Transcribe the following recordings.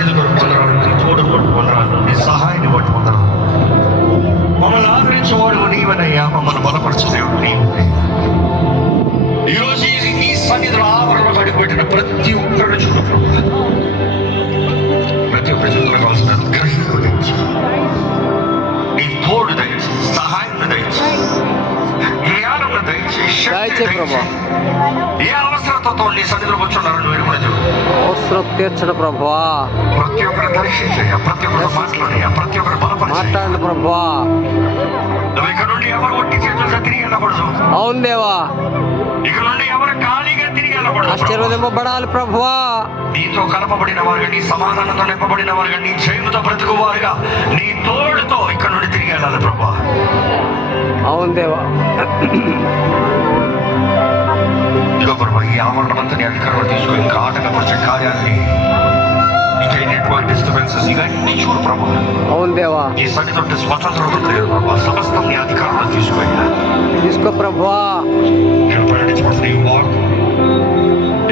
సన్నిధి కొరకు వందనాలు, నీ తోడు కొరకు వందనాలు, నీ సహాయాన్ని బట్టి వందనాలు. మమ్మల్ని ఆదరించేవాడు నీవనయ్యా, మమ్మల్ని బలపరచేవాడు నీవే. ఈరోజు ఈ సన్నిధిలో ఆవరణ పడిపోయిన ప్రతి ఒక్కరిని చూడటం, ప్రతి ఒక్కరి చూడటం కావాల్సిన గ్రహింపు దయచి, నీ తోడు దయచి, సహాయం దయచి, జ్ఞానం దయచి, శక్తి దయచి. ఏ అవసరతతో నీ సన్నిధిలో వచ్చున్నారని మీరు కూడా చూడు. అవసరం తీర్చడం ప్రభువా. ప్రతి ఒక్కరు దర్శించయ్యా, ప్రతి ఒక్కరు మాట్లాడయ్యా, ప్రతి ఒక్కరు మాట్లాడండి ప్రభువా. నువ్వు ఇక్కడ నుండి ఎవరు ఒట్టి చేతులతో తిరిగి వెళ్ళకూడదు. అవును దేవా. ఇక్కడ నుండి ఎవరు ఖాళీగా తిరిగి వెళ్ళకూడదు. ఆశీర్వదింపబడాలి ప్రభువా. నీతో కలపబడిన వారుగా, నీ సమాధానంతో నింపబడిన వారుగా, నీ జయముతో బ్రతుకువారుగా, నీ తోడుతో ఇక్కడ నుండి తిరిగి వెళ్ళాలి ప్రభువా. అవును దేవా. ఇదిగో ప్రభా, ఈ ఆవరణమంతా నీ అధికారంలో తీసుకుని ఇంకా ఆటంకపరిచే కార్యాన్ని, ఇంకైనటువంటి డిస్టర్బెన్సెస్ ఇవన్నీ చూడు ప్రభా. అవును దేవా. ఈ సన్నిధి స్వతంత్రత లేదు ప్రభా, సమస్తం నీ అధికారంలో తీసుకోయ్యా. తీసుకో ప్రభువా.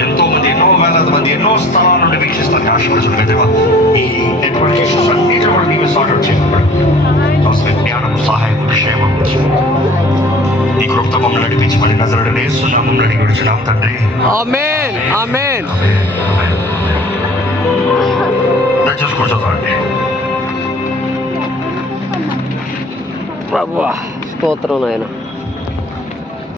ఎంతో మంది, ఎన్నో వేలాది మంది, ఎన్నో స్థలాల నుండి వీక్షిస్తానికి ఆశీర్వదించడం దేవా. ఈ నెట్వర్క్ ఇష్యూస్ అన్నిటి కూడా నీవే సార్ట్ అవుట్ చేయబడి అవసరం జ్ఞానం, సహాయం, క్షేమం నీ కృపతో మమ్మల్ని నడిపించమని నజరేయుడైన యేసు నామములో అడిగి విడుచున్నాం తండ్రి. ఆమేన్. ఆమేన్. దయచేసి కూర్చోండి ప్రభువా. స్తోత్రం నాయన.